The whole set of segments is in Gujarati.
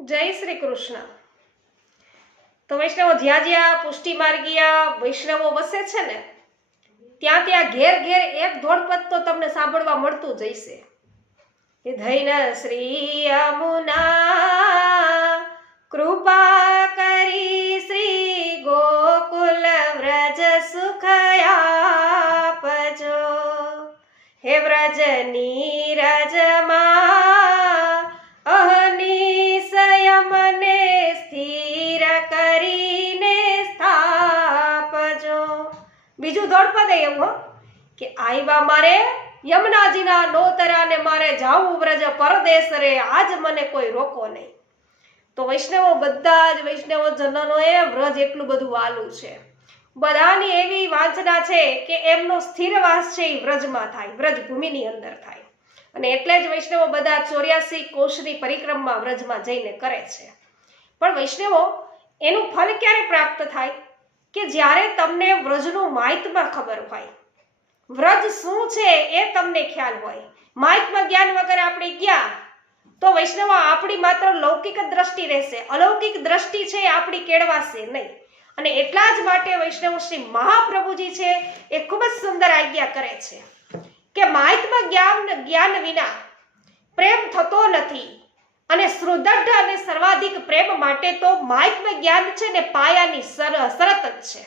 જય શ્રી કૃષ્ણ। તો વૈષ્ણવો જ્યાં જ્યાં પુષ્ટિ માર્ગીયા વૈષ્ણવો વસે છે ને ત્યાં ત્યાં ઘેર ઘેર એક ધોળપદ તો તમને સાંભળવા મળતું જ હશે કે ધૈન શ્રી યમુના કૃપા કરી શ્રી ગોકુલ વ્રજ સુખ આપજો। હે વ્રજની રજમાં અહનિશયમને સ્થિર કરીને સ્થાપજો। બીજું ધોળપદ એવું કે આવ્યા મારે યમુનાજીના નોતરાને મારે જાવું વ્રજ પરદેશ રે, આજ મને કોઈ રોકો નહીં। તો વૈષ્ણવો બધા જ વૈષ્ણવ જનોએ વ્રજ એટલું બધું વાલું છે, બધાની એવી વાંચના છે કે એમનો સ્થિરવાસ છે એ વ્રજમાં થાય, વ્રજ ભૂમિની અંદર થાય, અને એટલે જ વૈષ્ણવો બધા 84 કોષની પરિક્રમા વ્રજમાં જઈને કરે છે। પણ વૈષ્ણવો એનું ફળ ક્યારે પ્રાપ્ત થાય કે જ્યારે તમને વ્રજનું મહાત્મ્ય ખબર હોય, વ્રજ શું છે એ તમને ખ્યાલ હોય। મહાત્મ્ય જ્ઞાન વગર આપણે ગયા તો વૈષ્ણવ આપણી માત્ર લૌકિક દ્રષ્ટિ રહેશે, અલૌકિક દ્રષ્ટિ છે આપણી કેળવાશે નહીં। અને એટલા જ માટે વૈષ્ણવ શ્રી મહાપ્રભુજી છે એ ખૂબ જ સુંદર આજ્ઞા કરે છે કે મહાત્મ્ય જ્ઞાન વિના પ્રેમ થતો નથી, અને સુદૃઢ અને સર્વાધિક પ્રેમ માટે તો મહાત્મ્ય જ્ઞાન છે ને પાયાની શરત જ છે।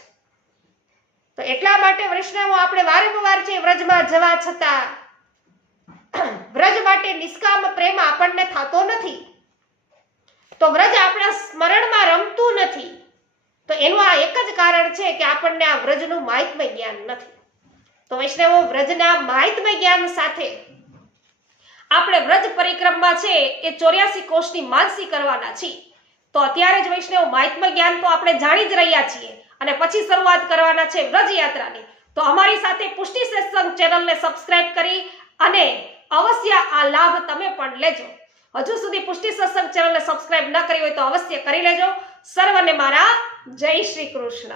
તો એટલા માટે વૈષ્ણવો આપણે વારંવાર છે વ્રજમાં જવા છતાં વ્રજ માટે નિષ્કામ પ્રેમ આપણને થતો નથી, તો વ્રજ આપણા સ્મરણમાં રમતું નથી, તો એનું આ એક જ કારણ છે કે આપણને આ વ્રજનું મહાત્મ્ય જ્ઞાન નથી। તો વૈષ્ણવો વ્રજના મહાત્મ્ય જ્ઞાન સાથે આપણે વ્રજ પરિક્રમા છે એ 84 કોષની માનસી કરવાના છીએ। તો અત્યારે જ વૈષ્ણવ મહાત્મ્ય જ્ઞાન તો આપણે જાણી જ રહ્યા છીએ, અને પછી શરૂઆત કરવાના છે વ્રજ યાત્રાની। તો અમારી સાથે પુષ્ટિ સત્સંગ ચેનલને સબસ્ક્રાઇબ કરી અને અવશ્ય આ લાભ તમે પણ લેજો। હજુ સુધી પુષ્ટિ સત્સંગ ચેનલને સબસ્ક્રાઇબ ન કરી હોય તો અવશ્ય કરી લેજો। સર્વને મારા જય શ્રી કૃષ્ણ।